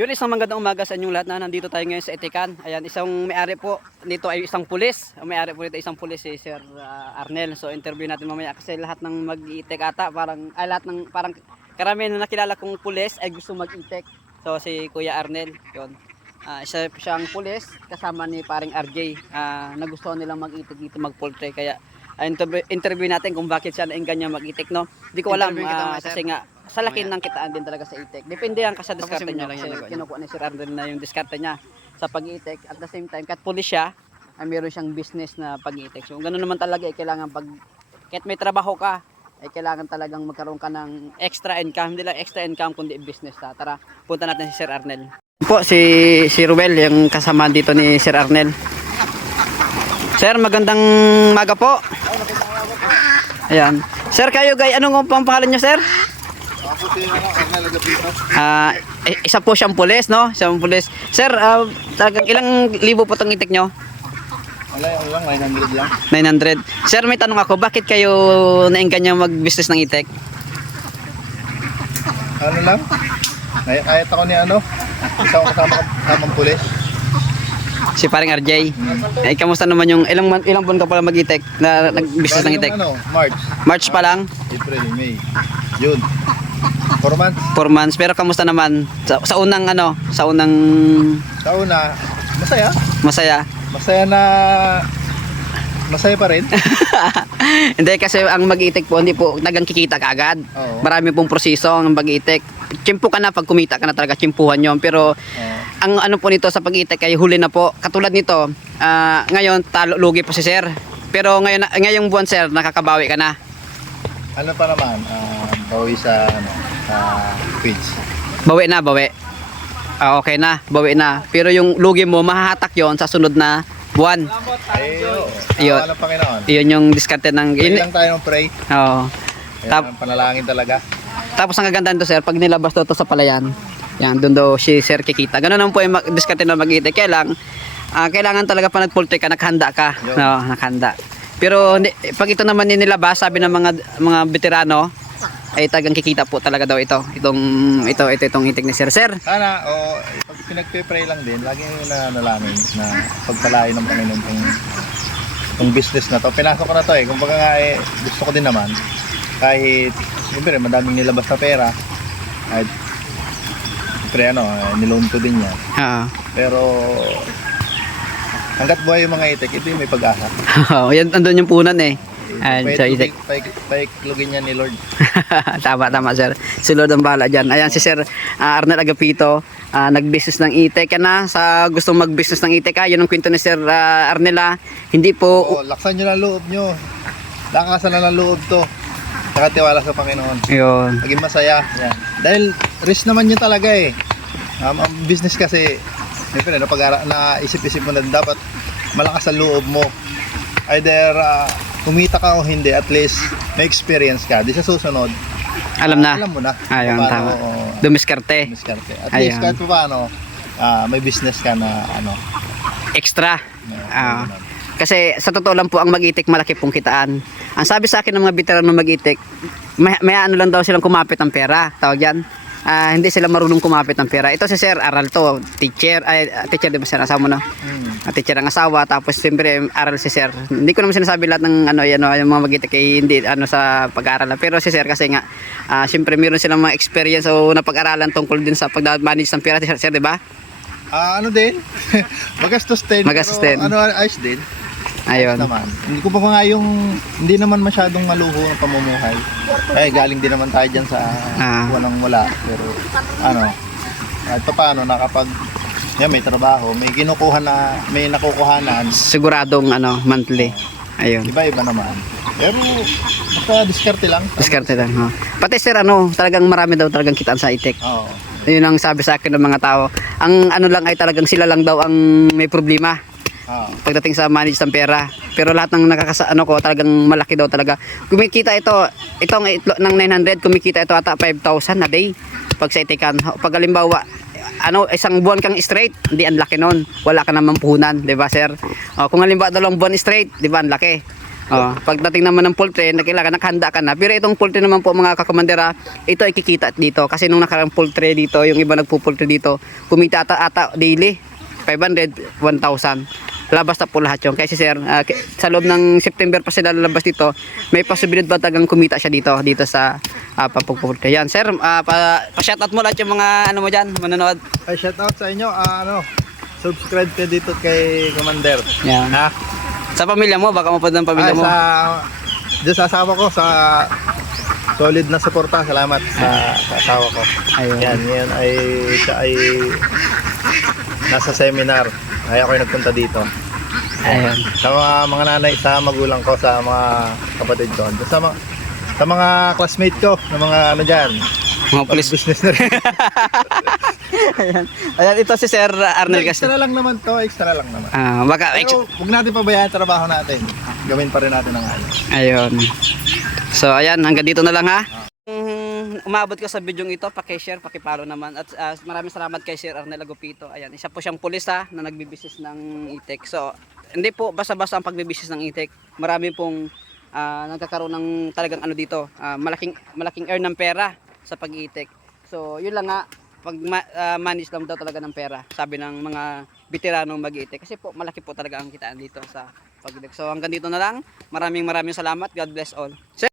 Yun, isang magandang umaga sa inyong lahat na nandito tayo ngayon sa Itikan. Ayan, isang may-ari po nito ay isang pulis. Ang may-ari po nito isang pulis si Sir Arnel. So interview natin mamaya kasi lahat ng mag-itik ata lahat ng parang karamihan na nakilala kong pulis ay gusto mag-itik. So si Kuya Arnel, yun. Siyang pulis kasama ni paring RJ. Nagustuhan nilang mag-itik dito, mag-poultry, kaya interview natin kung bakit siya nainggan niya mag-itik, no? Hindi ko alam kasi nga sa laki ng kitaan din talaga sa itik. Depende yan kasi sa diskarte niya. Kasi kinukuha ni Sir Arnel na yung diskarte niya sa pag-itik. At the same time, kahit pulis siya, ay meron siyang business na pag-itik. So ganoon naman talaga, kailangan kahit may trabaho ka, ay kailangan talagang magkaroon ka ng extra income. Hindi lang extra income, kundi business na. Tara, punta natin si Sir Arnel. Po, si Ruel, yung kasama dito ni Sir Arnel. Sir, magandang maga po. Ayan. Sir, kayo guys, anong pang pangalan niyo, sir? Ako si Arnel Agapito. Isa po siyang pulis, no? Siyang pulis. Sir, talagang ilang libo po itong itik nyo? Wala, lang, 900 lang. 900. Sir, may tanong ako, bakit kayo nainggan niya mag-business ng itik? Ano lang? Kahit ako ni isang kasamang pulis. Si paring RJ. Ay, kamusta naman yung ilang buwan ka pala mag-itik na nag-business ng itik? March. March pa lang? April, May, June. 4 months. 4 months. Pero kamusta naman sa unang sa Una, masaya. Masaya. Masaya pa rin. Hindi, kasi ang mag-itik po, hindi po nagang kikita ka agad. Oo. Marami pong proseso ang mag-itik. Tiyempo ka na, pag kumita ka na talaga, tiyempuhan yun. Pero ang ano po nito sa pag-itik ay huli na po. Katulad nito, ngayon lugi po si Sir. Pero ngayong buwan, Sir, nakakabawi ka na. Ano pa naman, bawi sa quiz. Bawi na, bawi. Okay na, bawi na. Pero yung lugi mo, mahahatak yon sa sunod na buwan. Yun. Alam Panginoon. Yun yung diskarte ng... Pray lang tayo ng pray. Oo. Kailangan panalangin talaga. Tapos ang kagandahan to, Sir, pag nilabas to sa palayan, yan, doon daw si Sir kikita. Ganun naman po yung diskarte na mag-itik. Kailangan talaga pa nag-poultry ka, naghanda ka. No, naghanda. Pero pag ito naman nilabas, sabi ng mga veterano, ay tagang kikita po talaga daw itong itik ni Sir. Sir. Sana, pag pinagpe-pray lang din, lagi nanalangin na pagpalain ng Panginoon itong business na to. Pinasok ko na to kumbaga nga gusto ko din naman. Kahit, siyempre, madaming nilabas na pera. Kahit, siyempre, niloan ko din yan. Pero, hanggat buhay yung mga itik, ito yung may pag-asa. Yan, andun yung punan Pwede paiklugin niya ni Lord. Tama, Sir. Si Lord ang bahala dyan. Ayan si Sir Arnel Agapito, nag-business ng itik na. Sa gustong mag-business ng itik, yun ang kwento ni Sir Arnel. Hindi po... laksan nyo lang loob nyo. Lakasan na ng loob to. Nakatiwala sa Panginoon. Yun. Maging masaya. Yan. Dahil risk naman nyo talaga ang business kasi, siyempre, naisip-isip mo na dapat malakas ang loob mo. Either kumita ka o hindi, at least may experience ka. Di sa susunod, alam mo na. Ayun, tama. Dumiskarte. At least kahit pa paano, may business ka na extra. Kasi sa totoo lang po, ang mag-itik malaki pong kitaan. Ang sabi sa akin ng mga veterano mag-itik, may ano lang daw silang kumapit ng pera. Tawag yan. Hindi sila marunong kumapit ng pera. Ito si Sir aral to, teacher di ba Sir, asawa mo na? Teacher ang asawa, tapos siyempre aral si Sir. Hindi ko naman sinasabi lahat ng yung mga mag-itik ay hindi sa pag-aaral. Pero si Sir kasi nga siyempre meron silang mga experience o napag-aralan tungkol din sa pag-manage ng pera, Sir, di ba? Din? Magastos din. Ayos din. Ayun. Naman. Hindi ko pa nga hindi naman masyadong maluho ng pamumuhay. Galing din naman tayo dyan sa walang wala. Pero kahit pa paano may trabaho, may nakukuhanan. Siguradong monthly. Ayun. Iba-iba naman. Pero basta diskarte lang. Pati Sir, talagang marami daw talagang kitaan sa itik. Oo. Yun ang sabi sa akin ng mga tao. Ang lang ay talagang sila lang daw ang may problema. Pagdating sa manage ng pera. Pero lahat ng ko talagang malaki daw talaga. Kumikita itong itlog ng 900, kumikita ito ata 5,000 a day pag sa itikan. Pag halimbawa isang buwan kang straight, hindi ang laki nun. Wala ka namang puhunan, di ba Sir? Kung halimbawa 2 buwan straight, di ba ang laki? Oh, pagdating naman ng poultry, kailangan nakahanda ka na. Pero itong poultry naman po mga kakomandera, ito ay kikita dito. Kasi nung nakarang poultry dito, yung iba nagpo-poultry dito, kumita ata daily, 500, 1,000. Labas na po lahat yun. Kasi sir, sa loob ng September pa sila lalabas dito, may posibilidad ba tagang kumita siya dito sa papagpoultry. Yan sir, pa-shoutout mo lahat yung mga ano mo dyan, manonood. Ay, shout out sa inyo. Subscribe kayo dito kay Commander. Yan. Ha? Sa pamilya mo, baka mapanood ng pamilya mo. Diyan sa asawa ko, sa solid na suporta. Salamat sa asawa ko. Ayun. Yan siya ay nasa seminar. Kaya ako nagpunta dito. Ayun. Sa mga nanay, sa magulang ko, sa mga kapatid ko. Sa mga classmate ko, na mga ano dyan. Mga police. Business na rin. Ayan. Ayan, ito si Sir Arnel kasi. Extra lang naman to, extra lang naman. Baka Pero huwag natin pabayaan ang trabaho natin. Gawin pa rin natin ang ayos. ayun. So ayan, hanggang dito na lang ha. Umabot ko sa video ito, paki-share, paki-follow naman at maraming salamat kay Sir Arnel Agupito. Ayan, isa po siyang pulis na nagbibisis ng itik. So hindi po basta-basta ang pagbibisis ng itik. Marami pong nagkakaroon ng talagang ano dito, malaking earn ng pera sa pag-itik. So yun lang nga, pag manage lang daw talaga ng pera, sabi ng mga veteranong mag-itik. Kasi po malaki po talaga ang kitaan dito sa pag-itik. So hanggang dito na lang. Maraming salamat. God bless all.